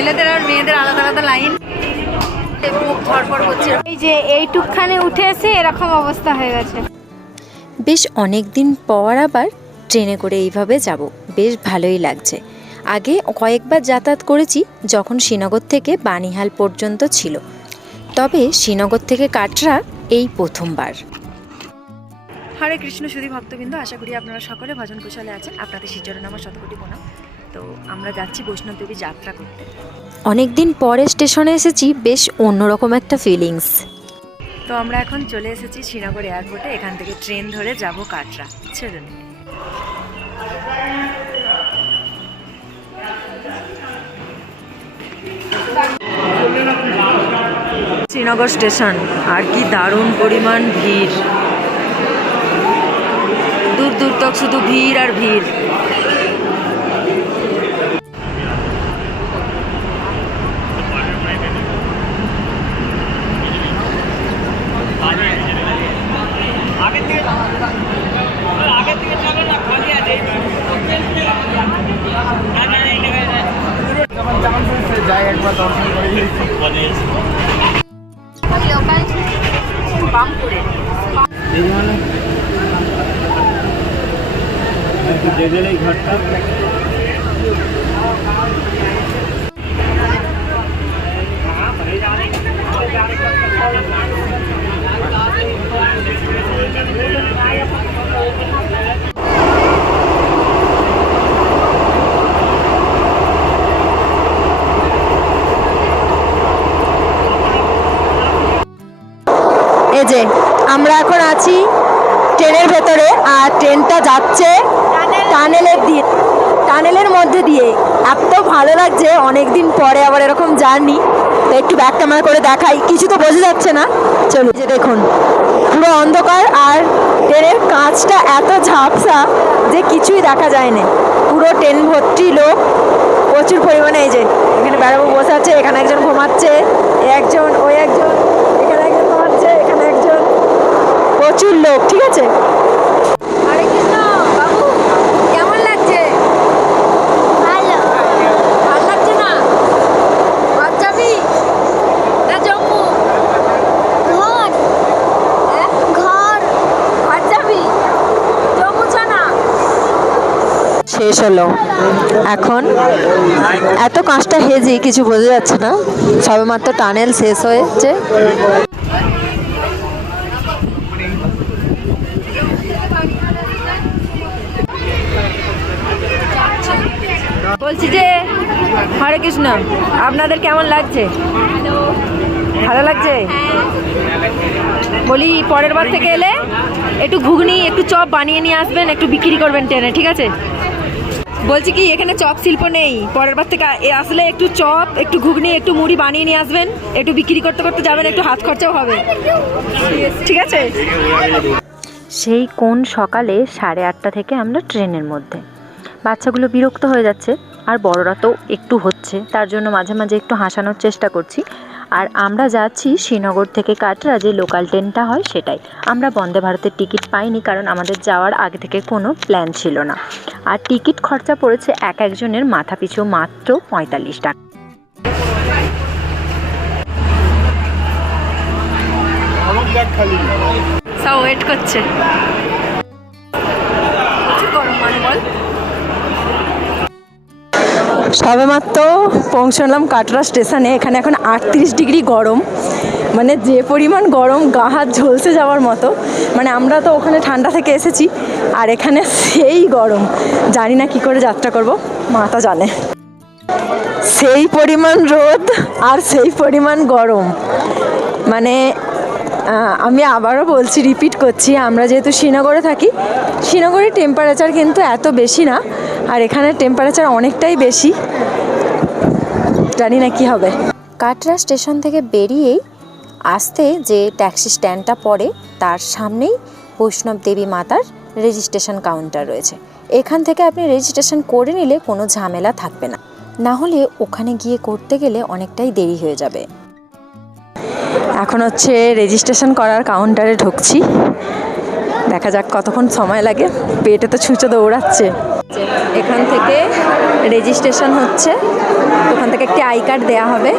ছেলেদের আর মেয়েদের আলাদা আলাদা লাইন, ধরপড় করছে। এই যে এইটুকখানে উঠে এসে এরকম অবস্থা হয়ে গেছে। বেশ অনেক দিন পর আবার ট্রেনে করে এইভাবে যাব, বেশ ভালোই লাগছে। আগে কয়েকবার যাতায়াত করেছি যখন শ্রীনগর থেকে বানিহাল পর্যন্ত ছিল, তবে শ্রীনগর থেকে কাটরা এই প্রথমবার। হরে কৃষ্ণ সুধী ভক্তবৃন্দ, আশা করি আপনারা সকলে ভজন কুশলে আছেন। আপনাদের শ্রীচরণে আমার শতকোটি প্রণাম। তো আমরা যাচ্ছি বৈষ্ণব দেবী যাত্রা করতে। অনেক দিন পরে স্টেশনে এসেছি, বেশ অন্যরকম একটা ফিলিংস। তো আমরা এখন চলে এসেছি শ্রীনগর এয়ারপোর্টে। এখান থেকে ট্রেন ধরে যাব কাটরা। ছেড়ে দিন। শ্রীনগর স্টেশন, আর কি দারুণ পরিমাণ ভিড়, দূর দূর তক শুধু ভিড় আর ভিড়। ঘরটা এই যে আমরা এখন আছি ট্রেনের ভেতরে, আর ট্রেনটা যাচ্ছে টানেলের মধ্যে দিয়ে। এত ভালো লাগছে, অনেকদিন পরে আবার এরকম জার্নি। তো একটু ব্যাক ক্যামেরা করে দেখাই, কিছু তো বোঝা যাচ্ছে না। চলুন, যে দেখুন পুরো অন্ধকার, আর ট্রেনের কাঁচটা এত ঝাপসা যে কিছুই দেখা যায় না। পুরো ট্রেন ভর্তি লোক, প্রচুর পরিমাণে। এই যে এখানে বেড়াবো বসে আছে, এখানে একজন ঘুমাচ্ছে, একজন ওই একজন, এখানে একজন ঘুমাচ্ছে, এখানে একজন, প্রচুর লোক। ঠিক আছে, হরে কৃষ্ণ বাবু, কেমন লাগছে? ভালো লাগছে না? ঘর যাবি না জম্মু? ঘর যাবি? জম্মু চ না। শেষ হলো এখন। এত কাঁচটা হেজি, কিছু বোঝা যাচ্ছে না, সবেমাত্র টানেল শেষ হয়েছে। বলছি যে হরে কৃষ্ণ, আপনাদের কেমন লাগছে? ভালো লাগছে? বলি পরের বার থেকে এলে একটু ঘুগনি একটু চপ বানিয়ে নিয়ে আসবেন, একটু বিক্রি করবেন ট্রেনে, ঠিক আছে? বলছি কি, এখানে চপ শিল্প নেই, পরের বার থেকে আসলে একটু চপ একটু ঘুগনি একটু মুড়ি বানিয়ে নিয়ে আসবেন, একটু বিক্রি করতে করতে যাবেন, একটু হাত খরচাও হবে, ঠিক আছে? সেই কোন সকালে 8:30 থেকে আমরা ট্রেনের মধ্যে। বাচ্চাগুলো বিরক্ত হয়ে যাচ্ছে, আর বড়রা তো একটু হচ্ছে, তার জন্য মাঝে মাঝে একটু হাসানোর চেষ্টা করছি। আর আমরা যাচ্ছি শ্রীনগর থেকে কাটরা, যে লোকাল ট্রেনটা হয় সেটাই। আমরা বন্দে ভারতের টিকিট পাইনি, কারণ আমাদের যাওয়ার আগে থেকে কোনো প্ল্যান ছিল না। আর টিকিট খরচা পড়েছে একজনের মাথা পিছু মাত্র 45 টাকা। সব ওয়েট করছে। সবেমাত্র পৌঁছলাম কাটরা স্টেশনে। এখানে এখন 38 ডিগ্রি গরম, মানে যে পরিমাণ গরম, গা হাত ঝলসে যাওয়ার মতো। মানে আমরা তো ওখানে ঠান্ডা থেকে এসেছি, আর এখানে সেই গরম, জানি না কি করে যাত্রা করব, মাথা জানে। সেই পরিমাণ রোদ আর সেই পরিমাণ গরম। মানে আমি আবারও বলছি, রিপিট করছি, আমরা যেহেতু শ্রীনগরে থাকি, শ্রীনগরের টেম্পারেচার কিন্তু এত বেশি না, আর এখানে টেম্পারেচার অনেকটাই বেশি। জানি না কি হবে। কাটরা স্টেশন থেকে বেরিয়েই আসতে যে ট্যাক্সি স্ট্যান্ডটা পড়ে, তার সামনেই বৈষ্ণব দেবী মাতার রেজিস্ট্রেশন কাউন্টার রয়েছে। এখান থেকে আপনি রেজিস্ট্রেশন করে নিলে কোনো ঝামেলা থাকবে না, না হলে ওখানে গিয়ে করতে গেলে অনেকটাই দেরি হয়ে যাবে। এখন হচ্ছে রেজিস্ট্রেশন করার কাউন্টারে ঢুকছি, দেখা যাক কতক্ষণ সময় লাগে। পেটে তো ছুঁচো দৌড়াচ্ছে। এখান থেকে রেজিস্ট্রেশন হচ্ছে, ওখান থেকে একটি আই কার্ড দেওয়া হবে।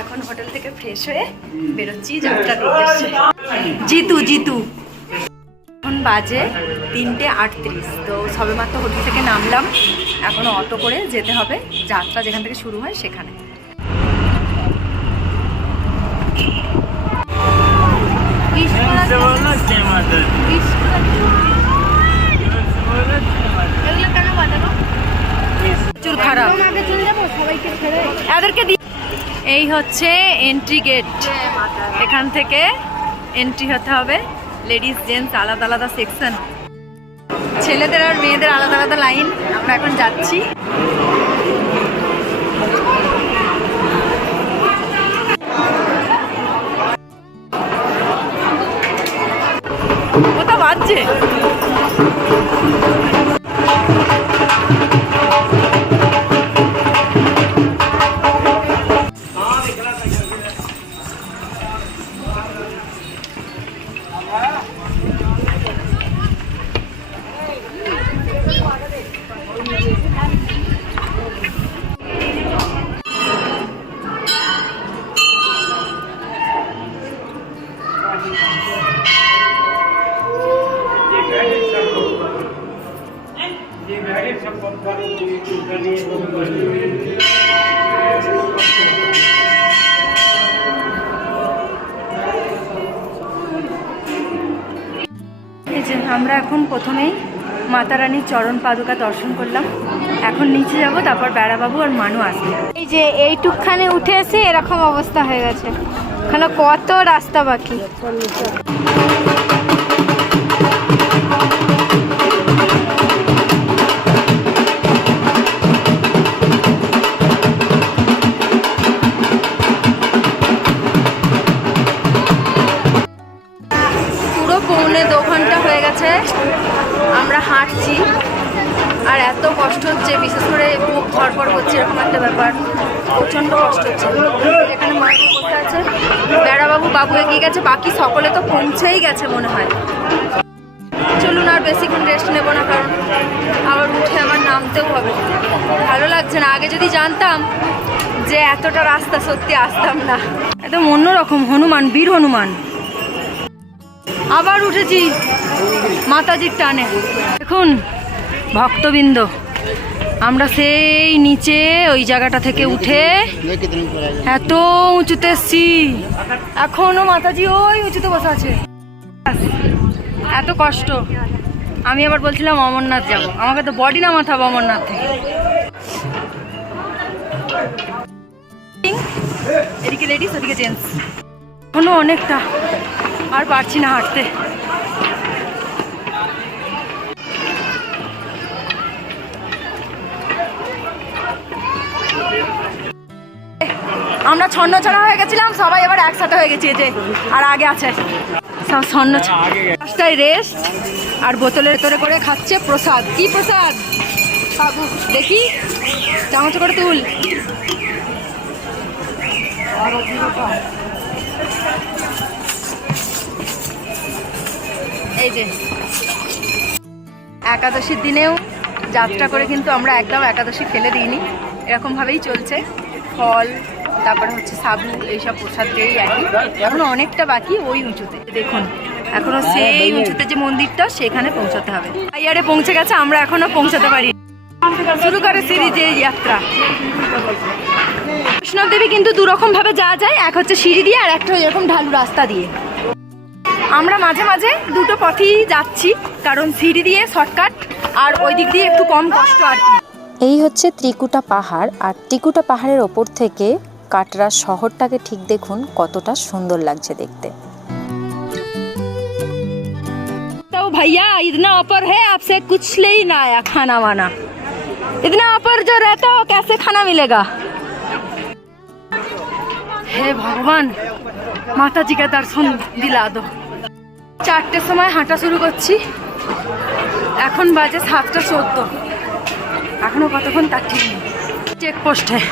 এখন হোটেল থেকে ফ্রেশ হয়ে বেরোচ্ছি যাত্রার উদ্দেশ্যে। জিতু জিতু এখন বাজে 3:38। তো সবেমাত্র হোটেল থেকে নামলাম, এখনো অটো করে যেতে হবে যাত্রা যেখান থেকে শুরু হয় সেখানে। প্রচুর খারাপ, এদেরকে এই হচ্ছে এন্ট্রি গেট, এখান থেকে এন্ট্রি হতে হবে। লেডিস জেন্টস আলাদা আলাদা সেকশন, ছেলেদের আর মেয়েদের আলাদা আলাদা লাইন। আমরা এখন যাচ্ছি। কোথা বাজছে? এই যে আমরা এখন প্রথমেই মাতা রানীর চরণ পাদুকা দর্শন করলাম, এখন নিচে যাব, তারপর বেড়াবাবু আর মানু আসবে। এই যে এইটুকখানে উঠে এসে এরকম অবস্থা হয়ে গেছে, ওখানে কত রাস্তা বাকি। পুরো 1.25 ঘন্টা হয়ে গেছে আমরা হাঁটছি, আর এত কষ্ট হচ্ছে, বিশেষ করে মুখ ধরপড় করছে, এরকম একটা ব্যাপার, প্রচণ্ড কষ্ট হচ্ছে। এখানে মায়ের বসে আছে, বেড়াবাবু বাবু এগিয়ে গেছে, বাকি সকলে তো পৌঁছেই গেছে মনে হয়। চলুন আর বেশিক্ষণ রেস্ট নেবো না, কারণ আবার উঠে আবার নামতেও হবে। ভালো লাগছে না, আগে যদি জানতাম যে এতটা রাস্তা সত্যি আসতাম না। একদম অন্যরকম হনুমান, বীর হনুমান। আবার উঠেছি মাতাজির টানে। দেখুন ভক্তবৃন্দ, আমরা সেই নিচে ওই জায়গাটা থেকে উঠে এত উঁচুতে এসছি, এখনো মাতাজি ওই উঁচুতে বসে আছে। এত কষ্ট। আমি আবার বলছিলাম অমরনাথ যাব, আমাকে তো বডি নামাতে হবে অমরনাথ থেকে। এদিকে লেডিস ওদিকে জেন্টস, এখনো অনেকটা, আর পারছি না হাঁটতে। আমরা ছন্ন ছড়া হয়ে গেছিলাম, সবাই এবার একসাথে হয়ে গেছি, যে আর আগে আছে সব ছন্ন। রাস্তায় রেস্ট, আর বোতলের ভেতরে করে খাচ্ছে প্রসাদ। কি প্রসাদ খাবো দেখি, চামচ করে তুল। এই যে একাদশীর দিনেও যাত্রা করে কিন্তু আমরা একদম একাদশী ফেলে দিইনি, এরকমভাবেই চলছে। ফল, তারপরে হচ্ছে সাবু, এইসব প্রসাদ দিয়েই আর কি। এখনো অনেকটা বাকি ওই উঁচুতে, দেখুন এখনো সেই উঁচুতে যে মন্দিরটা, সেখানে পৌঁছাতে হবে। আইয়ারে পৌঁছে গেছে, আমরা এখনো পৌঁছাতে পারি। শুরু করে সিঁড়ি যে যাত্রা। বৈষ্ণব দেবী কিন্তু দুরকম ভাবে যাওয়া যায়, এক হচ্ছে সিঁড়ি দিয়ে, আর একটা এরকম ঢালু রাস্তা দিয়ে। আমরা মাঝে মাঝে দুটো পথেই যাচ্ছি, কারণ সিঁড়ি দিয়ে শর্টকাট, আর ওই দিক দিয়ে একটু কম কষ্ট আর কি। এই হচ্ছে ত্রিকুটা পাহাড়, আর ত্রিকুটা পাহাড়ের ওপর থেকে কাটরা শহরটাকে ঠিক দেখুন কতটা সুন্দর লাগছে দেখতে। तो भैया इतना ऊपर है, आपसे कुछ ले ही ना आया खाना वाना। इतना ऊपर जो रहता हो कैसे खाना मिलेगा? हे भगवान, माता जी का दर्शन दिला दो। 4टेর সময় হাঁটা শুরু করছি, এখন বাজে 7টা 14। এখনো কতক্ষণ তার ঠিক নেই। चेक पोस्ट है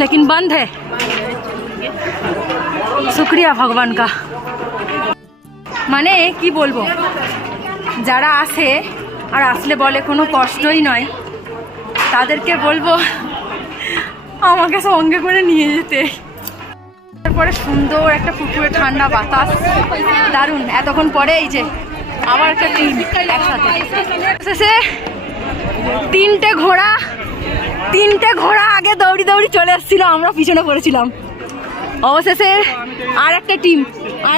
लेकिन बंद है। शुक्रिया भगवान का। মানে কি বলবো, যারা আসে আর আসলে বলে কোনো কষ্টই নয়, তাদেরকে বলবো আমাকে সঙ্গে করে নিয়ে যেতে। তারপরে সুন্দর একটা পুকুরে ঠান্ডা বাতাস, দারুণ। এতক্ষণ পরে এই যে আবার একটা টিম একসাথে। শেষে তিনটে ঘোড়া আগে দৌড়ি দৌড়ি চলে এসেছিল, আমরা পিছনে পড়েছিলাম। অবশেষে আর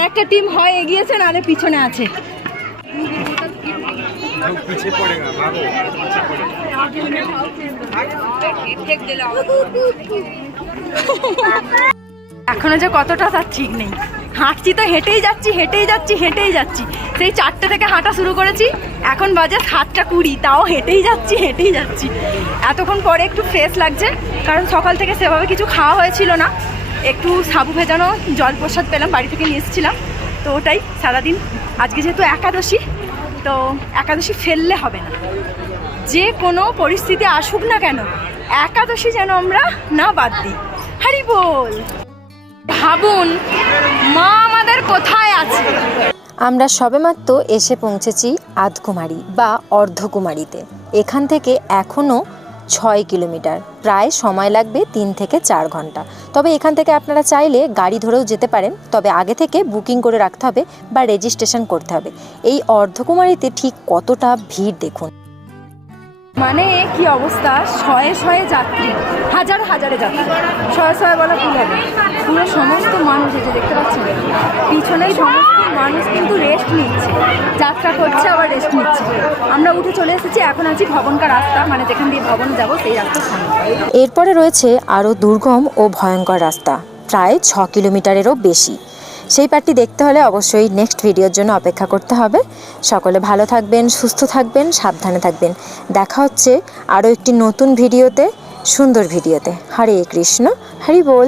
একটা টিম হয় এগিয়েছে, নাহলে পিছনে আছে। এখনো যে কতটা তার ঠিক নেই। হাঁটছি তো হেঁটেই যাচ্ছি। সেই 4টে থেকে হাঁটা শুরু করেছি, এখন বাজে 7:20, তাও হেঁটেই যাচ্ছি। এতক্ষণ পরে একটু ফ্রেশ লাগছে, কারণ সকাল থেকে সেভাবে কিছু খাওয়া হয়েছিল না। একটু সাবু ভেজানো জল প্রসাদ পেলাম, বাড়ি থেকে নিয়ে এসেছিলাম, তো ওটাই সারাদিন। আজকে যেহেতু একাদশী, তো একাদশী ফেললে হবে না। যে কোনো পরিস্থিতি আসুক না কেন, একাদশী যেন আমরা না বাদ দিই। হরি বল। ভাবুন মা আমাদের কোথায় আছে। আমরা সবেমাত্র এসে পৌঁছেছি আধকুমারী বা অর্ধকুমারীতে। এখান থেকে এখনও 6 কিলোমিটার, প্রায় সময় লাগবে 3 থেকে 4 ঘন্টা। তবে এখান থেকে আপনারা চাইলে গাড়ি ধরেও যেতে পারেন, তবে আগে থেকে বুকিং করে রাখতে হবে বা রেজিস্ট্রেশন করতে হবে। এই অর্ধকুমারীতে ঠিক কতটা ভিড় দেখুন। মানে কি অবস্থা, শয়ে যাত্রী, হাজারে যাত্রী, শয়ে বলা ভুল হবে। পুরো সমস্ত মানুষ এই যে দেখতে পাচ্ছেন, পিছনে সমস্ত মানুষ কিন্তু রেস্ট নিচ্ছে, যাত্রা করছে আবার রেস্ট নিচ্ছে। আমরা উঠে চলে এসেছি, এখন আছি ভবনকার রাস্তা, মানে যেখান দিয়ে ভবন যাব সেই রাস্তার সামনে। এরপরে রয়েছে আরও দুর্গম ও ভয়ঙ্কর রাস্তা, প্রায় 6 কিলোমিটারেরও বেশি। সেই পার্টটি দেখতে হলে অবশ্যই নেক্সট ভিডিওর জন্য অপেক্ষা করতে হবে। সকলে ভালো থাকবেন, সুস্থ থাকবেন, সাবধানে থাকবেন। দেখা হচ্ছে আরও একটি নতুন ভিডিওতে, সুন্দর ভিডিওতে। হরে কৃষ্ণ, হরি বল।